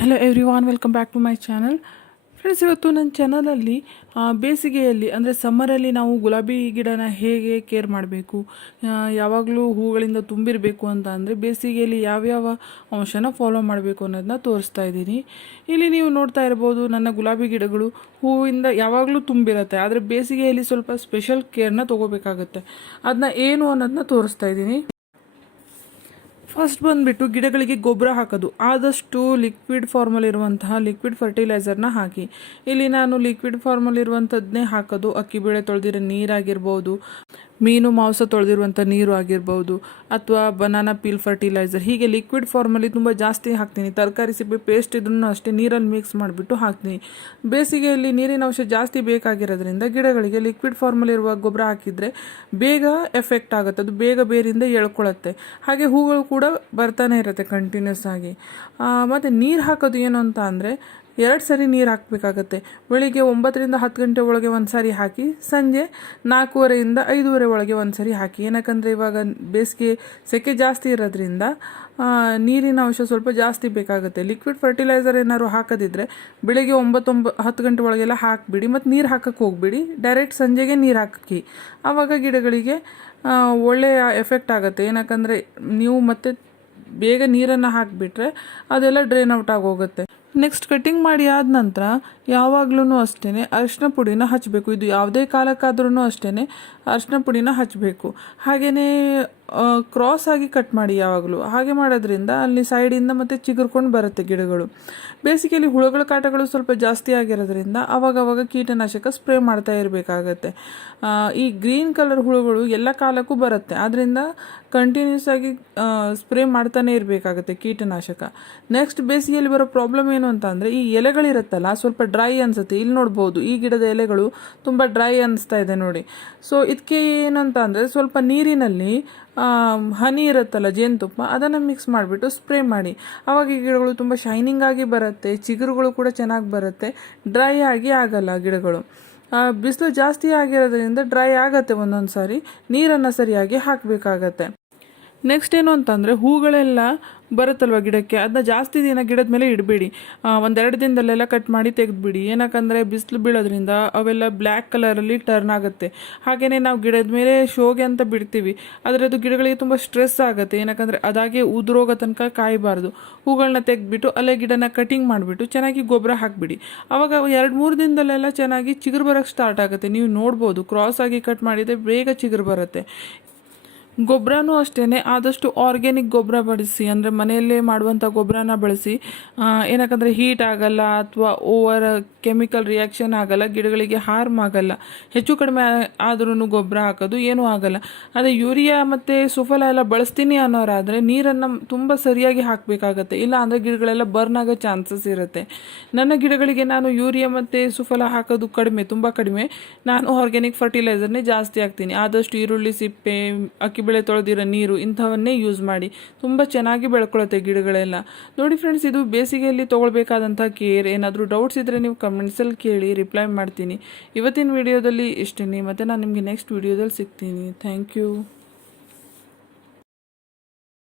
Hello everyone welcome back to my channel friends ಇವತ್ತು ನನ್ನ ಚಾನಲಲ್ಲಿ ಬೇಸಿಗೆಯಲ್ಲಿ, ಅಂದರೆ ಸಮ್ಮರಲ್ಲಿ ನಾವು ಗುಲಾಬಿ ಗಿಡನ ಹೇಗೆ ಕೇರ್ ಮಾಡಬೇಕು ಯಾವಾಗಲೂ ಹೂಗಳಿಂದ ತುಂಬಿರಬೇಕು ಅಂತ ಅಂದರೆ ಬೇಸಿಗೆಯಲ್ಲಿ ಯಾವ್ಯಾವ ಅಂಶನ ಫಾಲೋ ಮಾಡಬೇಕು ಅನ್ನೋದನ್ನ ತೋರಿಸ್ತಾ ಇದ್ದೀನಿ. ಇಲ್ಲಿ ನೀವು ನೋಡ್ತಾ ಇರ್ಬೋದು, ನನ್ನ ಗುಲಾಬಿ ಗಿಡಗಳು ಹೂವಿಂದ ಯಾವಾಗಲೂ ತುಂಬಿರುತ್ತೆ, ಆದರೆ ಬೇಸಿಗೆಯಲ್ಲಿ ಸ್ವಲ್ಪ ಸ್ಪೆಷಲ್ ಕೇರ್ನ ತೊಗೋಬೇಕಾಗತ್ತೆ. ಅದನ್ನ ಏನು ಅನ್ನೋದನ್ನ ತೋರಿಸ್ತಾ ಇದ್ದೀನಿ. ಫಸ್ಟ್ ಬಂದುಬಿಟ್ಟು ಗಿಡಗಳಿಗೆ ಗೊಬ್ಬರ ಹಾಕೋದು. ಆದಷ್ಟು ಲಿಕ್ವಿಡ್ ಫಾರ್ಮಲ್ಲಿರುವಂತಹ ಲಿಕ್ವಿಡ್ ಫರ್ಟಿಲೈಸರ್ನ ಹಾಕಿ. ಇಲ್ಲಿ ನಾನು ಲಿಕ್ವಿಡ್ ಫಾರ್ಮಲ್ಲಿರುವಂಥದ್ದನ್ನೇ ಹಾಕೋದು. ಅಕ್ಕಿ, ಬೇಳೆ ತೊಳೆದಿರೋ ನೀರಾಗಿರ್ಬೋದು. ಮೀನು ಮಾಂಸ ತೊಳೆದಿರುವಂಥ ನೀರು ಆಗಿರ್ಬೋದು ಅಥವಾ ಬನಾನಾ ಪೀಲ್ ಫರ್ಟಿಲೈಸರ್ ಹೀಗೆ ಲಿಕ್ವಿಡ್ ಫಾರ್ಮಲ್ಲಿ ತುಂಬ ಜಾಸ್ತಿ ಹಾಕ್ತೀನಿ. ತರಕಾರಿ ಸಿಪ್ಪೆ ಪೇಸ್ಟ್ ಇದ್ರೂ ಅಷ್ಟೇ ನೀರಲ್ಲಿ ಮಿಕ್ಸ್ ಮಾಡಿಬಿಟ್ಟು ಹಾಕ್ತೀನಿ. ಬೇಸಿಗೆಯಲ್ಲಿ ನೀರಿನ ಅಂಶ ಜಾಸ್ತಿ ಬೇಕಾಗಿರೋದ್ರಿಂದ ಗಿಡಗಳಿಗೆ ಲಿಕ್ವಿಡ್ ಫಾರ್ಮಲ್ಲಿರುವ ಗೊಬ್ಬರ ಹಾಕಿದರೆ ಬೇಗ ಎಫೆಕ್ಟ್ ಆಗುತ್ತೆ. ಅದು ಬೇಗ ಬೇರಿಂದ ಎಳ್ಕೊಳ್ಳುತ್ತೆ ಹಾಗೆ ಹೂಗಳು ಕೂಡ ಬರ್ತಾನೆ ಇರುತ್ತೆ ಕಂಟಿನ್ಯೂಸ್ ಆಗಿ. ಮತ್ತು ನೀರು ಹಾಕೋದು ಏನು ಅಂತ ಅಂದರೆ ಎರಡು ಸರಿ ನೀರು ಹಾಕಬೇಕಾಗತ್ತೆ. ಬೆಳಿಗ್ಗೆ ಒಂಬತ್ತರಿಂದ ಹತ್ತು ಗಂಟೆ ಒಳಗೆ ಒಂದು ಸಾರಿ ಹಾಕಿ, ಸಂಜೆ ನಾಲ್ಕೂವರೆಯಿಂದ ಐದೂವರೆ ಒಳಗೆ ಒಂದು ಸರಿ ಹಾಕಿ. ಏನಕ್ಕಂದರೆ ಇವಾಗ ಬೇಸಿಗೆ ಸೆಕೆ ಜಾಸ್ತಿ ಇರೋದ್ರಿಂದ ನೀರಿನ ಅಂಶ ಸ್ವಲ್ಪ ಜಾಸ್ತಿ ಬೇಕಾಗುತ್ತೆ. ಲಿಕ್ವಿಡ್ ಫರ್ಟಿಲೈಸರ್ ಏನಾದ್ರು ಹಾಕೋದಿದ್ರೆ ಬೆಳಿಗ್ಗೆ ಒಂಬತ್ತೊಂಬ, ಹತ್ತು ಗಂಟೆ ಒಳಗೆಲ್ಲ ಹಾಕಿಬಿಡಿ, ಮತ್ತು ನೀರು ಹಾಕಕ್ಕೆ ಹೋಗ್ಬಿಡಿ. ಡೈರೆಕ್ಟ್ ಸಂಜೆಗೆ ನೀರು ಹಾಕಿ. ಆವಾಗ ಗಿಡಗಳಿಗೆ ಒಳ್ಳೆಯ ಎಫೆಕ್ಟ್ ಆಗುತ್ತೆ. ಏನಕ್ಕಂದರೆ ನೀವು ಮತ್ತೆ ಬೇಗ ನೀರನ್ನು ಹಾಕಿಬಿಟ್ರೆ ಅದೆಲ್ಲ ಡ್ರೈನ್ ಔಟ್ ಆಗೋಗುತ್ತೆ. ನೆಕ್ಸ್ಟ್ ಕಟಿಂಗ್ ಮಾಡಿ ಆದ ನಂತರ ಯಾವಾಗ್ಲೂ ಅಷ್ಟೇ ಅರಿಶಿನ ಪುಡಿನ ಹಚ್ಚಬೇಕು ಇದು ಯಾವುದೇ ಕಾಲಕ್ಕಾದ್ರೂ ಅಷ್ಟೇ ಅರಿಶಿನ ಪುಡಿನ ಹಚ್ಚಬೇಕು ಹಾಗೆಯೇ ಕ್ರಾಸ್ ಆಗಿ ಕಟ್ ಮಾಡಿ ಯಾವಾಗಲೂ. ಹಾಗೆ ಮಾಡೋದ್ರಿಂದ ಅಲ್ಲಿ ಸೈಡಿಂದ ಮತ್ತೆ ಚಿಗುರ್ಕೊಂಡು ಬರುತ್ತೆ ಗಿಡಗಳು. ಬೇಸಿಗೆಯಲ್ಲಿ ಹುಳುಗಳ ಕಾಟಗಳು ಸ್ವಲ್ಪ ಜಾಸ್ತಿ ಆಗಿರೋದ್ರಿಂದ ಅವಾಗವಾಗ ಕೀಟನಾಶಕ ಸ್ಪ್ರೇ ಮಾಡ್ತಾ ಇರಬೇಕಾಗತ್ತೆ. ಈ ಗ್ರೀನ್ ಕಲರ್ ಹುಳುಗಳು ಎಲ್ಲ ಕಾಲಕ್ಕೂ ಬರುತ್ತೆ. ಆದ್ದರಿಂದ ಕಂಟಿನ್ಯೂಸ್ ಆಗಿ ಸ್ಪ್ರೇ ಮಾಡ್ತಾನೆ ಇರಬೇಕಾಗತ್ತೆ ಕೀಟನಾಶಕ. ನೆಕ್ಸ್ಟ್ ಬೇಸಿಗೆಯಲ್ಲಿ ಬರೋ ಪ್ರಾಬ್ಲಮ್ ಏನು ಅಂತ ಅಂದರೆ ಈ ಎಲೆಗಳಿರುತ್ತಲ್ಲ, ಸ್ವಲ್ಪ ಡ್ರೈ ಅನಿಸುತ್ತೆ. ಇಲ್ಲಿ ನೋಡ್ಬೋದು, ಈ ಗಿಡದ ಎಲೆಗಳು ತುಂಬ ಡ್ರೈ ಅನಿಸ್ತಾ ಇದೆ ನೋಡಿ. ಸೊ ಇದಕ್ಕೆ ಏನಂತ ಅಂದರೆ ಸ್ವಲ್ಪ ನೀರಿನಲ್ಲಿ ಹನಿ ಇರುತ್ತಲ್ಲ ಜೇನುತುಪ್ಪ ಅದನ್ನು ಮಿಕ್ಸ್ ಮಾಡಿಬಿಟ್ಟು ಸ್ಪ್ರೇ ಮಾಡಿ. ಆವಾಗ ಈ ಗಿಡಗಳು ತುಂಬ ಶೈನಿಂಗ್ ಆಗಿ ಬರುತ್ತೆ, ಚಿಗುರುಗಳು ಕೂಡ ಚೆನ್ನಾಗಿ ಬರುತ್ತೆ ಡ್ರೈ ಆಗಿ ಆಗಲ್ಲ ಗಿಡಗಳು. ಬಿಸಿಲು ಜಾಸ್ತಿ ಆಗಿರೋದ್ರಿಂದ ಡ್ರೈ ಆಗುತ್ತೆ ಒಂದೊಂದು ಸಾರಿ ನೀರನ್ನು ಸರಿಯಾಗಿ ಹಾಕಬೇಕಾಗತ್ತೆ. ನೆಕ್ಸ್ಟ್ ಏನು ಅಂತಂದರೆ ಹೂಗಳೆಲ್ಲ ಬರುತ್ತಲ್ವ ಗಿಡಕ್ಕೆ? ಅದನ್ನ ಜಾಸ್ತಿ ದಿನ ಗಿಡದ ಮೇಲೆ ಇಡಬೇಡಿ. ಒಂದೆರಡು ದಿನದಲ್ಲೆಲ್ಲ ಕಟ್ ಮಾಡಿ ತೆಗೆದುಬಿಡಿ. ಏನಕ್ಕಂದರೆ ಬಿಸಿಲು ಬೀಳೋದ್ರಿಂದ ಅವೆಲ್ಲ ಬ್ಲ್ಯಾಕ್ ಕಲರಲ್ಲಿ ಟರ್ನ್ ಆಗುತ್ತೆ. ಹಾಗೆಯೇ ನಾವು ಗಿಡದ ಮೇಲೆ ಶೋಗೆ ಅಂತ ಬಿಡ್ತೀವಿ. ಆದರೆ ಅದು ಗಿಡಗಳಿಗೆ ತುಂಬ ಸ್ಟ್ರೆಸ್ ಆಗುತ್ತೆ. ಏನಕ್ಕಂದರೆ ಅದಾಗೆ ಉದುರೋಗೋ ತನಕ ಕಾಯಬಾರ್ದು. ಹೂಗಳನ್ನ ತೆಗೆದ್ಬಿಟ್ಟು ಅಲ್ಲೇ ಗಿಡನ ಕಟಿಂಗ್ ಮಾಡಿಬಿಟ್ಟು ಚೆನ್ನಾಗಿ ಗೊಬ್ಬರ ಹಾಕಿಬಿಡಿ. ಆವಾಗ ಎರಡು ಮೂರು ದಿನದಲ್ಲೆಲ್ಲ ಚೆನ್ನಾಗಿ ಚಿಗುರು ಬರೋಕ್ಕೆ ಸ್ಟಾರ್ಟ್ ಆಗುತ್ತೆ. ನೀವು ನೋಡ್ಬೋದು ಕ್ರಾಸ್ ಆಗಿ ಕಟ್ ಮಾಡಿದರೆ ಬೇಗ ಚಿಗುರು ಬರುತ್ತೆ. ಗೊಬ್ಬರನೂ ಅಷ್ಟೇ ಆದಷ್ಟು ಆರ್ಗ್ಯಾನಿಕ್ ಗೊಬ್ಬರ ಬಳಸಿ ಅಂದರೆ ಮನೆಯಲ್ಲೇ ಮಾಡುವಂಥ ಗೊಬ್ಬರನ ಬಳಸಿ ಏನಕ್ಕಂದರೆ ಹೀಟ್ ಆಗಲ್ಲ ಅಥವಾ ಓವರ್ ಕೆಮಿಕಲ್ ರಿಯಾಕ್ಷನ್ ಆಗಲ್ಲ, ಗಿಡಗಳಿಗೆ ಹಾರ್ಮ್ ಆಗಲ್ಲ, ಹೆಚ್ಚು ಕಡಿಮೆ ಆದ್ರೂ ಗೊಬ್ಬರ ಹಾಕೋದು ಏನೂ ಆಗಲ್ಲ. ಅದೇ ಯೂರಿಯಾ ಮತ್ತು ಸುಫಲ ಎಲ್ಲ ಬಳಸ್ತೀನಿ ಅನ್ನೋರಾದರೆ ನೀರನ್ನು ತುಂಬ ಸರಿಯಾಗಿ ಹಾಕಬೇಕಾಗತ್ತೆ. ಇಲ್ಲ ಅಂದರೆ ಗಿಡಗಳೆಲ್ಲ ಬರ್ನ್ ಆಗೋ ಚಾನ್ಸಸ್ ಇರುತ್ತೆ. ನನ್ನ ಗಿಡಗಳಿಗೆ ನಾನು ಯೂರಿಯಾ ಮತ್ತು ಸುಫಲ ಹಾಕೋದು ಕಡಿಮೆ, ತುಂಬ ಕಡಿಮೆ. ನಾನು ಆರ್ಗ್ಯಾನಿಕ್ ಫರ್ಟಿಲೈಸರ್ನೇ ಜಾಸ್ತಿ ಹಾಕ್ತೀನಿ. ಆದಷ್ಟು ಈರುಳ್ಳಿ, ಸಿಪ್ಪೆ, ಅಕ್ಕಿ ಬೆಳೆ ತೊಳೆದಿರೋ ನೀರು ಇಂಥವನ್ನೇ ಯೂಸ್ ಮಾಡಿ ತುಂಬ ಚೆನ್ನಾಗಿ ಬೆಳ್ಕೊಳುತ್ತೆ ಗಿಡಗಳೆಲ್ಲ. ನೋಡಿ ಫ್ರೆಂಡ್ಸ್ ಇದು ಬೇಸಿಗೆಯಲ್ಲಿ ತೊಗೊಳ್ಬೇಕಾದಂಥ ಕೇರ್ ಏನಾದರೂ ಡೌಟ್ಸ್ ಇದ್ದರೆ ನೀವು ಕಮೆಂಟ್ಸಲ್ಲಿ ಕೇಳಿ ರಿಪ್ಲೈ ಮಾಡ್ತೀನಿ. ಇವತ್ತಿನ ವಿಡಿಯೋದಲ್ಲಿ ಇಷ್ಟೇ ಮತ್ತು ನಾನು ನಿಮಗೆ ನೆಕ್ಸ್ಟ್ ವಿಡಿಯೋದಲ್ಲಿ ಸಿಗ್ತೀನಿ. Thank you